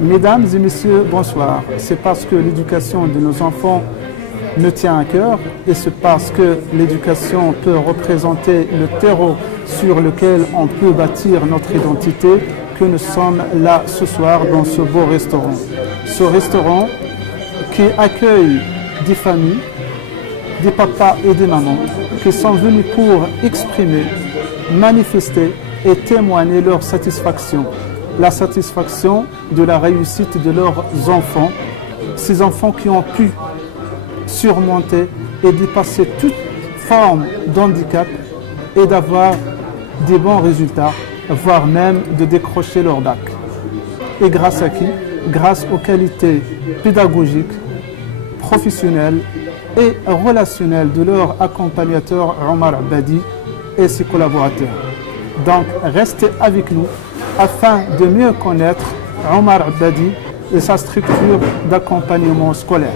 Mesdames et messieurs, bonsoir. C'est parce que l'éducation de nos enfants me tient à cœur et c'est parce que l'éducation peut représenter le terreau sur lequel on peut bâtir notre identité que nous sommes là ce soir dans ce beau restaurant. Ce restaurant qui accueille des familles, des papas et des mamans qui sont venus pour exprimer, manifester et témoigner leur satisfaction. La satisfaction de la réussite de leurs enfants, ces enfants qui ont pu surmonter et dépasser toute forme d'handicap et d'avoir des bons résultats, voire même de décrocher leur bac. Et grâce à qui? Grâce aux qualités pédagogiques, professionnelles et relationnelles de leur accompagnateur Omar Abadi et ses collaborateurs. Donc restez avec nous afin de mieux connaître Omar Abadi et sa structure d'accompagnement scolaire.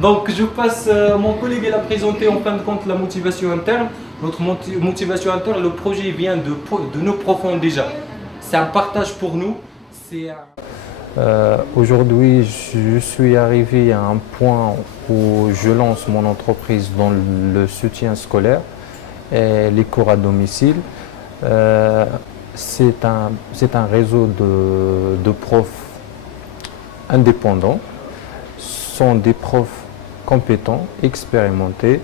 Donc je passe à mon collègue, il a présenté en fin de compte la motivation interne. Notre motivation interne, le projet vient de nos profonds déjà. C'est un partage pour nous. Aujourd'hui, je suis arrivé à un point où je lance mon entreprise dans le soutien scolaire et les cours à domicile. C'est un réseau de profs indépendants. Ce sont des profs compétents, expérimentés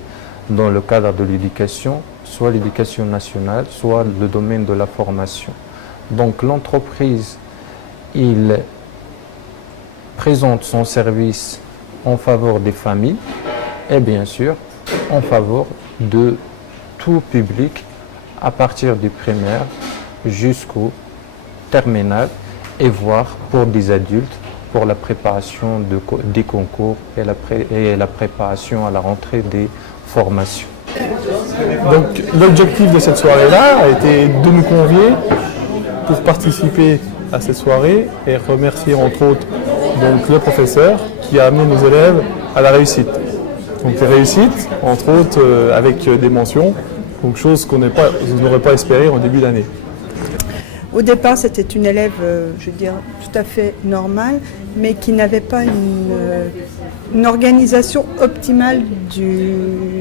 dans le cadre de l'éducation, soit l'éducation nationale, soit le domaine de la formation. Donc l'entreprise, il présente son service en faveur des familles et bien sûr en faveur de tout public à partir du primaire jusqu'au terminal et voire pour des adultes pour la préparation des concours et la préparation à la rentrée des formations. Donc l'objectif de cette soirée-là a été de nous convier pour participer à cette soirée et remercier entre autres donc, le professeur qui a amené nos élèves à la réussite. Donc les réussites, entre autres avec des mentions, donc chose qu'on n'aurait pas espéré en début d'année. Au départ, c'était une élève, je veux dire, tout à fait normale, mais qui n'avait pas une organisation optimale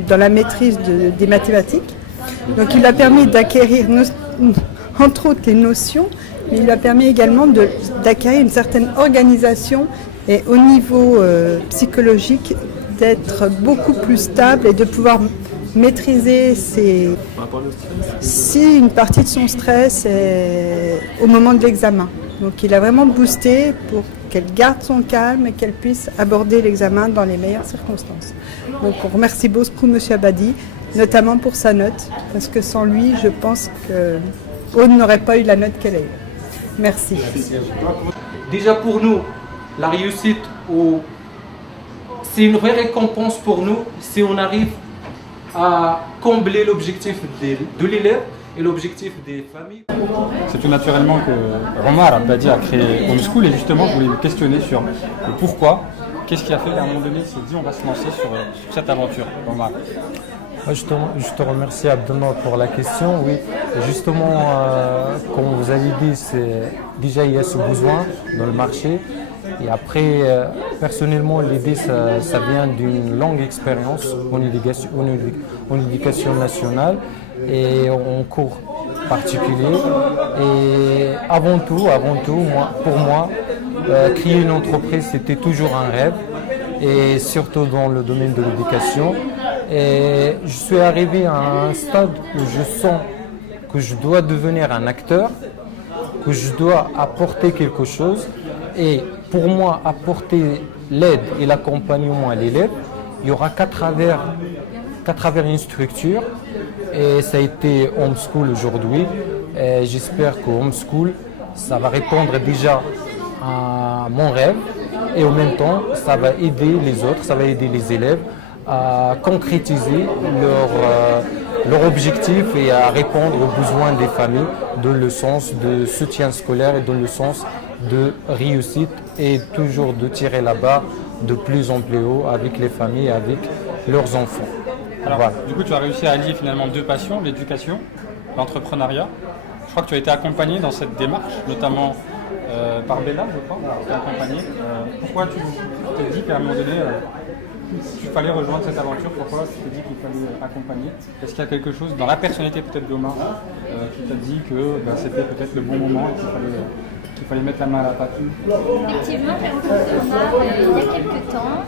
dans la maîtrise des mathématiques. Donc il a permis d'acquérir, entre autres, les notions, mais il a permis également d'acquérir une certaine organisation et au niveau psychologique, d'être beaucoup plus stable et de pouvoir maîtriser une partie de son stress au moment de l'examen. Donc il a vraiment boosté pour qu'elle garde son calme et qu'elle puisse aborder l'examen dans les meilleures circonstances. Donc on remercie beaucoup M. Abadi, notamment pour sa note, parce que sans lui, je pense que Aude n'aurait pas eu la note qu'elle a eue. Merci. Déjà pour nous, la réussite, c'est une vraie récompense pour nous si on arrive à combler l'objectif de l'élève et l'objectif des familles. C'est tout naturellement que Omar Abadi a créé Homeschool et justement je voulais vous questionner sur le pourquoi. Qu'est-ce qui a fait qu'à un moment donné il s'est dit on va se lancer sur cette aventure, Omar? Je te remercie Abdelnour pour la question. Oui, justement, comme vous avez dit, déjà il y a ce besoin dans le marché. Et après, personnellement, l'idée, ça vient d'une longue expérience en éducation nationale et en cours particulier. Et avant tout, pour moi, créer une entreprise, c'était toujours un rêve, et surtout dans le domaine de l'éducation. Et je suis arrivé à un stade où je sens que je dois devenir un acteur, que je dois apporter quelque chose. Et pour moi, apporter l'aide et l'accompagnement à l'élève, il n'y aura qu'à travers une structure. Et ça a été Homeschool aujourd'hui. Et j'espère que Homeschool, ça va répondre déjà à mon rêve. Et en même temps, ça va aider les autres, ça va aider les élèves à concrétiser leur objectif et à répondre aux besoins des familles dans le sens de soutien scolaire et dans le sens de réussite et toujours de tirer la barre de plus en plus haut avec les familles et avec leurs enfants. Alors, voilà. Du coup, tu as réussi à allier finalement deux passions, l'éducation, l'entrepreneuriat. Je crois que tu as été accompagné dans cette démarche, notamment par Bella, je crois, qui t'a accompagné. Pourquoi tu t'es dit qu'à un moment donné, il fallait rejoindre cette aventure? Pourquoi tu t'es dit qu'il fallait accompagner? Est-ce qu'il y a quelque chose dans la personnalité peut-être d'Omar qui t'a dit que c'était peut-être le bon moment et qu'il fallait mettre la main à la pâte? Effectivement, j'ai rencontré Omar il y a quelques temps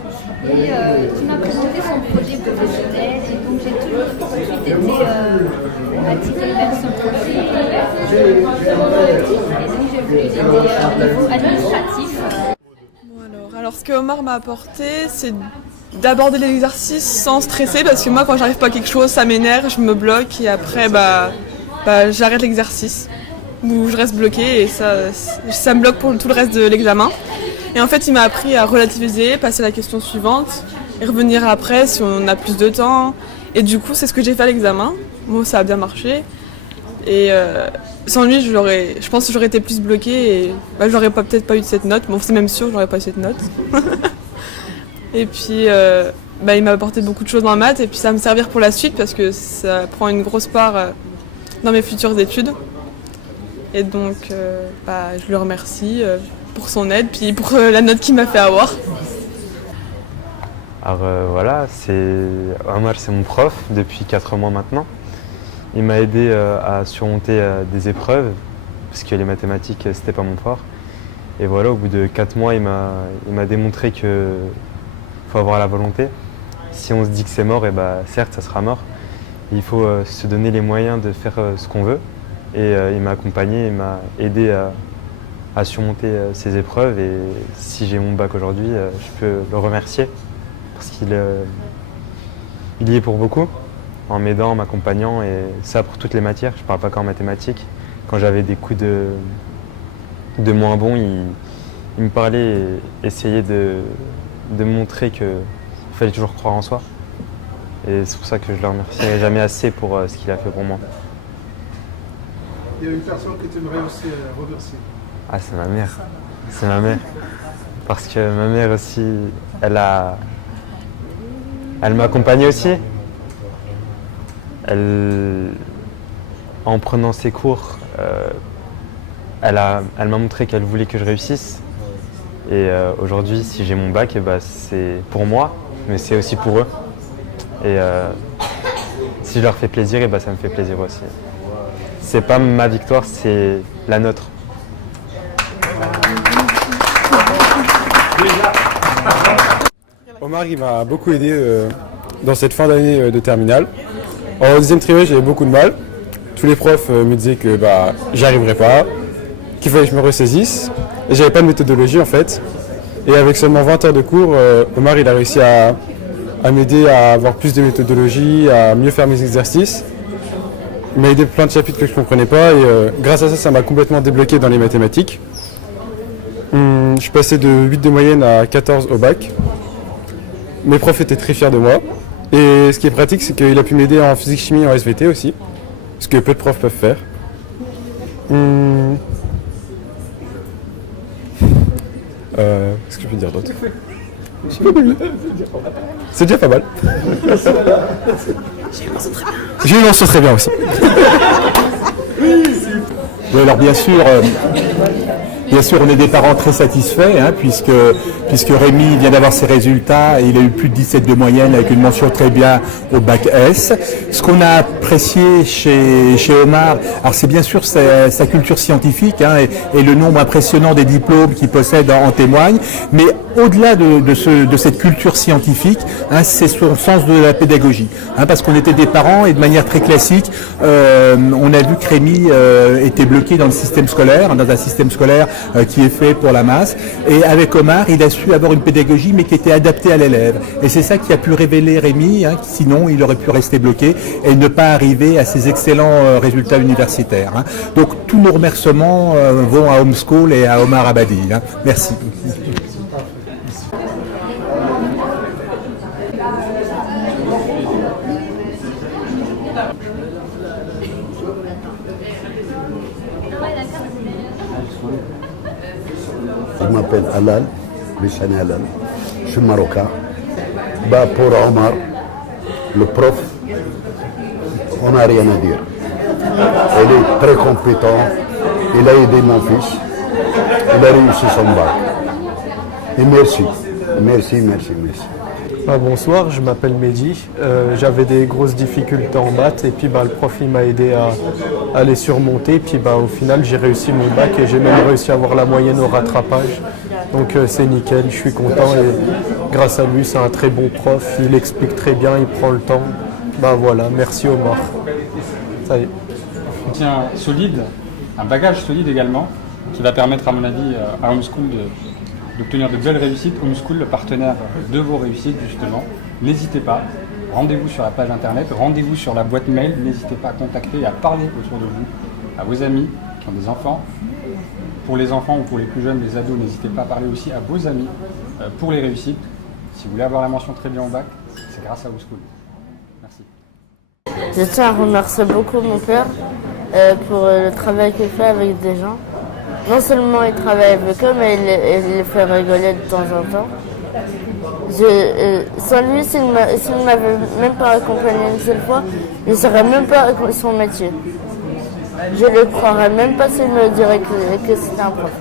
et qui m'a présenté son projet professionnel et donc j'ai tout de suite été attirée vers ce projet et donc j'ai voulu l'aider au niveau administratif. Alors ce que Omar m'a apporté, c'est d'aborder l'exercice sans stresser parce que moi quand j'arrive pas à quelque chose, ça m'énerve, je me bloque et après j'arrête l'exercice ou je reste bloquée et ça me bloque pour tout le reste de l'examen. Et en fait il m'a appris à relativiser, passer à la question suivante et revenir après si on a plus de temps. Et du coup c'est ce que j'ai fait à l'examen. Moi ça a bien marché et sans lui je pense que j'aurais été plus bloquée et j'aurais peut-être pas eu cette note. Bon c'est même sûr que j'aurais pas eu cette note. Et puis il m'a apporté beaucoup de choses dans maths et puis ça va me servir pour la suite parce que ça prend une grosse part dans mes futures études. Et donc je le remercie pour son aide puis pour la note qu'il m'a fait avoir. Alors voilà, Omar c'est mon prof depuis 4 mois maintenant. Il m'a aidé à surmonter des épreuves parce que les mathématiques c'était pas mon fort. Et voilà, au bout de 4 mois, il m'a démontré que faut avoir la volonté. Si on se dit que c'est mort, certes, ça sera mort. Il faut se donner les moyens de faire ce qu'on veut. Et il m'a accompagné, il m'a aidé à surmonter ces épreuves. Et si j'ai mon bac aujourd'hui, je peux le remercier parce qu'il y est pour beaucoup, en m'aidant, en m'accompagnant. Et ça pour toutes les matières, je ne parle pas qu'en mathématiques. Quand j'avais des coups de moins bons, il me parlait et essayait de me montrer qu'il fallait toujours croire en soi. Et c'est pour ça que je le remercierai jamais assez pour ce qu'il a fait pour moi. Il y a une personne que tu aimerais aussi remercier. Ah, c'est ma mère. C'est ma mère. Parce que ma mère aussi, elle m'a accompagné aussi. En prenant ses cours, elle m'a montré qu'elle voulait que je réussisse. Et aujourd'hui, si j'ai mon bac, c'est pour moi, mais c'est aussi pour eux. Et si je leur fais plaisir, ça me fait plaisir aussi. C'est pas ma victoire, c'est la nôtre. Omar, il m'a beaucoup aidé dans cette fin d'année de terminale. En deuxième trimestre, j'avais beaucoup de mal. Tous les profs me disaient que j'y arriverais pas, qu'il fallait que je me ressaisisse. Et j'avais pas de méthodologie en fait. Et avec seulement 20 heures de cours, Omar il a réussi à m'aider à avoir plus de méthodologie, à mieux faire mes exercices. Il m'a aidé plein de chapitres que je ne comprenais pas et grâce à ça, ça m'a complètement débloqué dans les mathématiques. Je suis passé de 8 de moyenne à 14 au bac. Mes profs étaient très fiers de moi. Et ce qui est pratique, c'est qu'il a pu m'aider en physique-chimie et en SVT aussi, ce que peu de profs peuvent faire. Qu'est-ce que je peux dire d'autre? C'est déjà pas mal. J'ai eu une mention très bien aussi. Oui, alors bien sûr, on est des parents très satisfaits, puisque Rémi vient d'avoir ses résultats et il a eu plus de 17 de moyenne avec une mention très bien au bac S. Ce qu'on a apprécié chez Omar, alors c'est bien sûr sa culture scientifique et le nombre impressionnant des diplômes qu'il possède en témoigne, mais au-delà de cette culture scientifique, c'est son sens de la pédagogie, parce qu'on était des parents et de manière très classique, on a vu que Rémi était bloqué dans le système scolaire, dans un système scolaire qui est fait pour la masse. Et avec Omar, il a su avoir une pédagogie, mais qui était adaptée à l'élève. Et c'est ça qui a pu révéler Rémi, sinon il aurait pu rester bloqué et ne pas arriver à ses excellents résultats universitaires. Donc tous nos remerciements vont à Homeschool et à Omar Abadi. Merci. Je m'appelle Alal, Bishani Alal, je suis marocain. Pour Omar, le prof, on n'a rien à dire. Il est très compétent, il a aidé mon fils. il a réussi son bac. Et merci, merci, merci, merci. Bonsoir, je m'appelle Mehdi. J'avais des grosses difficultés en maths et puis le prof il m'a aidé à les surmonter. Puis au final j'ai réussi mon bac et j'ai même réussi à avoir la moyenne au rattrapage. Donc c'est nickel, je suis content et grâce à lui c'est un très bon prof. Il explique très bien, il prend le temps. Voilà, merci Omar. Ça y est. On tient solide, un bagage solide également, qui va permettre à mon avis à Homeschool d'obtenir de belles réussites. Homeschool, le partenaire de vos réussites justement. N'hésitez pas, rendez-vous sur la page internet, rendez-vous sur la boîte mail, n'hésitez pas à contacter et à parler autour de vous, à vos amis qui ont des enfants. Pour les enfants ou pour les plus jeunes, les ados, n'hésitez pas à parler aussi à vos amis pour les réussites. Si vous voulez avoir la mention très bien au bac, c'est grâce à Homeschool. Merci. Je tiens à remercier beaucoup mon père pour le travail qu'il fait avec des gens. Non seulement il travaille avec eux, mais il les fait rigoler de temps en temps. Sans lui, s'il ne m'avait même pas accompagné une seule fois, je ne saurais même pas son métier. Je ne le croirais même pas s'il me dirait que c'était un prof.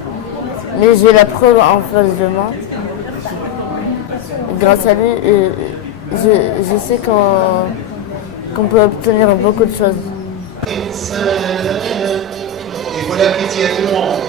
Mais j'ai la preuve en face de moi. Grâce à lui, je sais qu'on peut obtenir beaucoup de choses. Et voilà qui tient tout le monde.